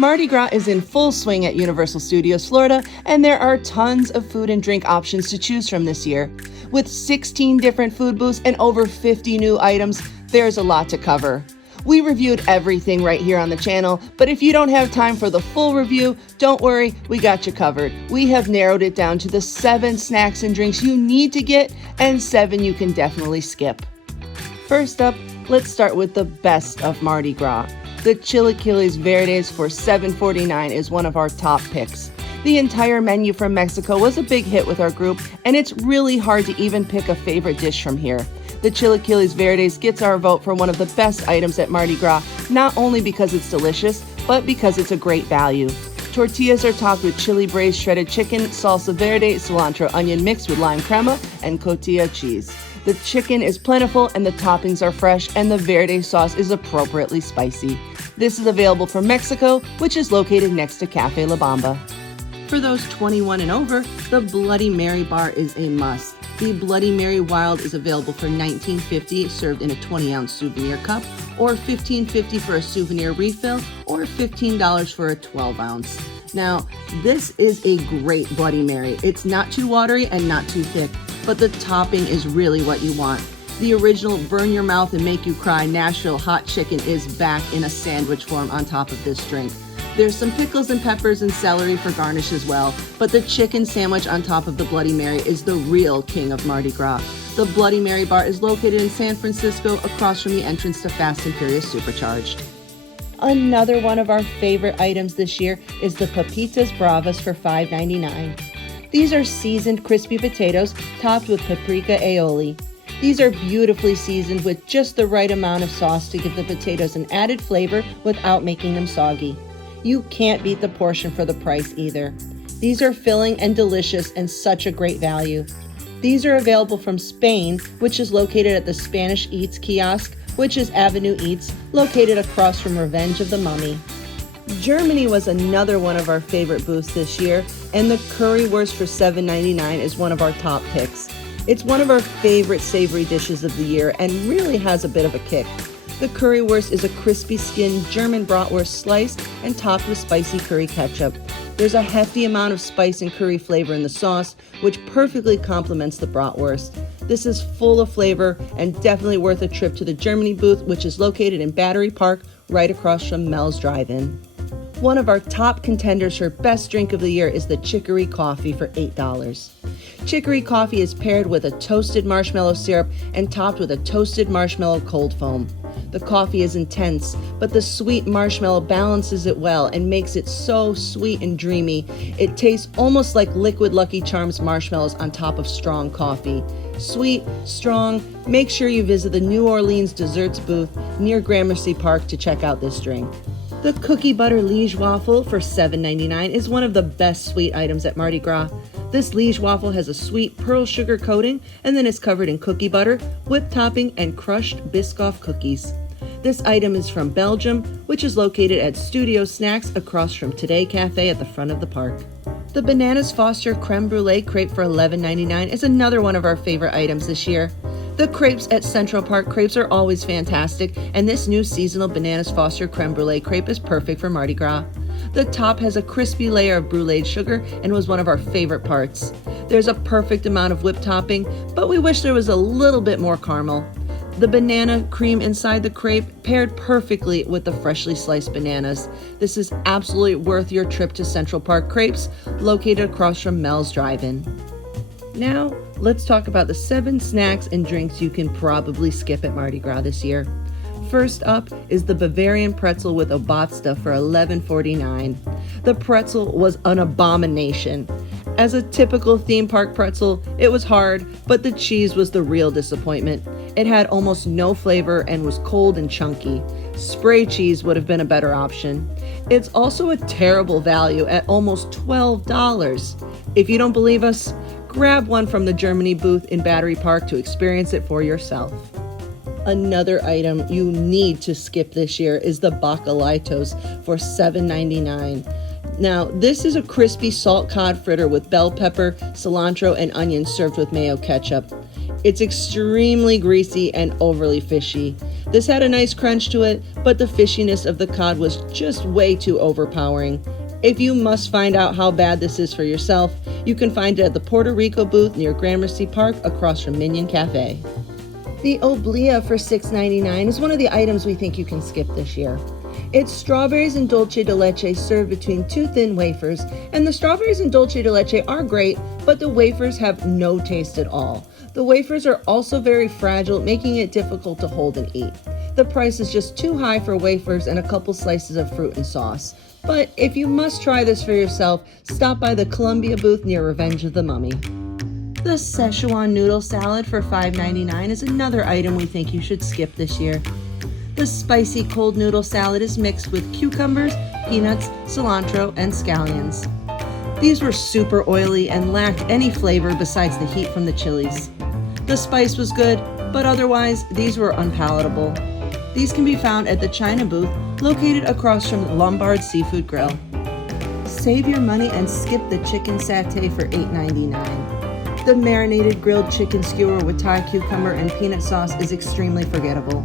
Mardi Gras is in full swing at Universal Studios Florida, and there are tons of food and drink options to choose from this year. With 16 different food booths and over 50 new items, there's a lot to cover. We reviewed everything right here on the channel, but if you don't have time for the full review, don't worry, we got you covered. We have narrowed it down to the 7 snacks and drinks you need to get and 7 you can definitely skip. First up, let's start with the best of Mardi Gras. The Chilaquiles Verdes for $7.49 is one of our top picks. The entire menu from Mexico was a big hit with our group, and it's really hard to even pick a favorite dish from here. The Chilaquiles Verdes gets our vote for one of the best items at Mardi Gras, not only because it's delicious, but because it's a great value. Tortillas are topped with chili braised shredded chicken, salsa verde, cilantro onion mixed with lime crema, and cotija cheese. The chicken is plentiful and the toppings are fresh, and the verde sauce is appropriately spicy. This is available from Mexico, which is located next to Cafe La Bamba. For those 21 and over, the Bloody Mary bar is a must. The Bloody Mary Wild is available for $19.50, served in a 20-ounce souvenir cup, or $15.50 for a souvenir refill, or $15 for a 12-ounce. Now, this is a great Bloody Mary. It's not too watery and not too thick, but the topping is really what you want. The original burn your mouth and make you cry Nashville hot chicken is back in a sandwich form on top of this drink. There's some pickles and peppers and celery for garnish as well, but the chicken sandwich on top of the Bloody Mary is the real king of Mardi Gras. The Bloody Mary bar is located in San Francisco, across from the entrance to Fast and Furious Supercharged. Another one of our favorite items this year is the Papitas Bravas for $5.99. These are seasoned crispy potatoes topped with paprika aioli. These are beautifully seasoned with just the right amount of sauce to give the potatoes an added flavor without making them soggy. You can't beat the portion for the price either. These are filling and delicious and such a great value. These are available from Spain, which is located at the Spanish Eats kiosk, which is Avenue Eats, located across from Revenge of the Mummy. Germany was another one of our favorite booths this year, and the Currywurst for $7.99 is one of our top picks. It's one of our favorite savory dishes of the year and really has a bit of a kick. The Currywurst is a crispy skinned German bratwurst sliced and topped with spicy curry ketchup. There's a hefty amount of spice and curry flavor in the sauce, which perfectly complements the bratwurst. This is full of flavor and definitely worth a trip to the Germany booth, which is located in Battery Park, right across from Mel's Drive-In. One of our top contenders for best drink of the year is the Chicory Coffee for $8. Chicory Coffee is paired with a toasted marshmallow syrup and topped with a toasted marshmallow cold foam. The coffee is intense, but the sweet marshmallow balances it well and makes it so sweet and dreamy. It tastes almost like liquid Lucky Charms marshmallows on top of strong coffee. Sweet, strong. Make sure you visit the New Orleans Desserts booth near Gramercy Park to check out this drink. The Cookie Butter Liege Waffle for $7.99 is one of the best sweet items at Mardi Gras. This Liege waffle has a sweet pearl sugar coating and then is covered in cookie butter, whipped topping, and crushed Biscoff cookies. This item is from Belgium, which is located at Studio Snacks across from Today Cafe at the front of the park. The Bananas Foster Creme Brulee Crepe for $11.99 is another one of our favorite items this year. The crepes at Central Park Crepes are always fantastic, and this new seasonal Bananas Foster Creme Brulee Crepe is perfect for Mardi Gras. The top has a crispy layer of bruleed sugar and was one of our favorite parts. There's a perfect amount of whipped topping, but we wish there was a little bit more caramel. The banana cream inside the crepe paired perfectly with the freshly sliced bananas. This is absolutely worth your trip to Central Park Crepes, located across from Mel's Drive-In. Now, let's talk about the 7 snacks and drinks you can probably skip at Mardi Gras this year. First up is the Bavarian Pretzel with Obatzda for $11.49. The pretzel was an abomination. As a typical theme park pretzel, it was hard, but the cheese was the real disappointment. It had almost no flavor and was cold and chunky. Spray cheese would have been a better option. It's also a terrible value at almost $12. If you don't believe us, grab one from the Germany booth in Battery Park to experience it for yourself. Another item you need to skip this year is the Bacalaitos for $7.99. Now, this is a crispy salt cod fritter with bell pepper, cilantro, and onions served with mayo ketchup. It's extremely greasy and overly fishy. This had a nice crunch to it, but the fishiness of the cod was just way too overpowering. If you must find out how bad this is for yourself, you can find it at the Puerto Rico booth near Gramercy Park across from Minion Cafe. The Oblea for $6.99 is one of the items we think you can skip this year. It's strawberries and dulce de leche served between two thin wafers, and the strawberries and dulce de leche are great, but the wafers have no taste at all. The wafers are also very fragile, making it difficult to hold and eat. The price is just too high for wafers and a couple slices of fruit and sauce. But if you must try this for yourself, stop by the Columbia booth near Revenge of the Mummy. The Szechuan noodle salad for $5.99 is another item we think you should skip this year. The spicy cold noodle salad is mixed with cucumbers, peanuts, cilantro, and scallions. These were super oily and lacked any flavor besides the heat from the chilies. The spice was good, but otherwise, these were unpalatable. These can be found at the China booth, located across from the Lombard Seafood Grill. Save your money and skip the chicken satay for $8.99. The marinated grilled chicken skewer with Thai cucumber and peanut sauce is extremely forgettable.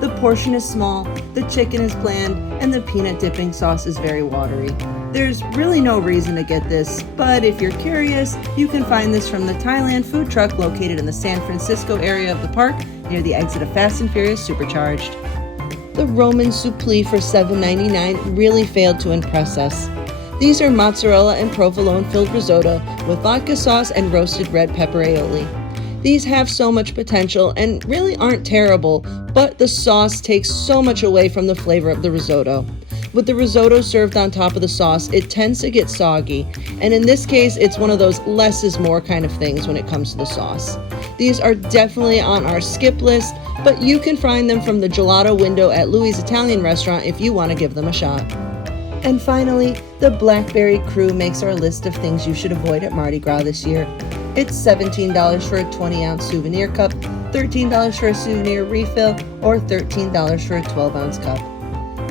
The portion is small, the chicken is bland, and the peanut dipping sauce is very watery. There's really no reason to get this, but if you're curious, you can find this from the Thailand food truck located in the San Francisco area of the park near the exit of Fast and Furious Supercharged. The Roman Suppli for $7.99 really failed to impress us. These are mozzarella and provolone filled risotto with vodka sauce and roasted red pepper aioli. These have so much potential and really aren't terrible, but the sauce takes so much away from the flavor of the risotto. With the risotto served on top of the sauce, it tends to get soggy, and in this case, it's one of those less is more kind of things when it comes to the sauce. These are definitely on our skip list, but you can find them from the gelato window at Louis' Italian restaurant if you want to give them a shot. And finally, the Blackberry Krewe makes our list of things you should avoid at Mardi Gras this year. It's $17 for a 20-ounce souvenir cup, $13 for a souvenir refill, or $13 for a 12-ounce cup.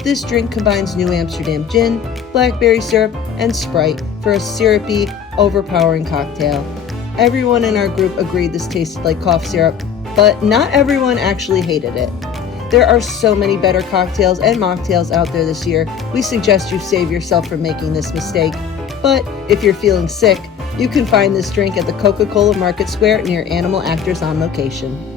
This drink combines New Amsterdam gin, blackberry syrup, and Sprite for a syrupy, overpowering cocktail. Everyone in our group agreed this tasted like cough syrup, but not everyone actually hated it. There are so many better cocktails and mocktails out there this year, we suggest you save yourself from making this mistake. But if you're feeling sick, you can find this drink at the Coca-Cola Market Square near Animal Actors on Location.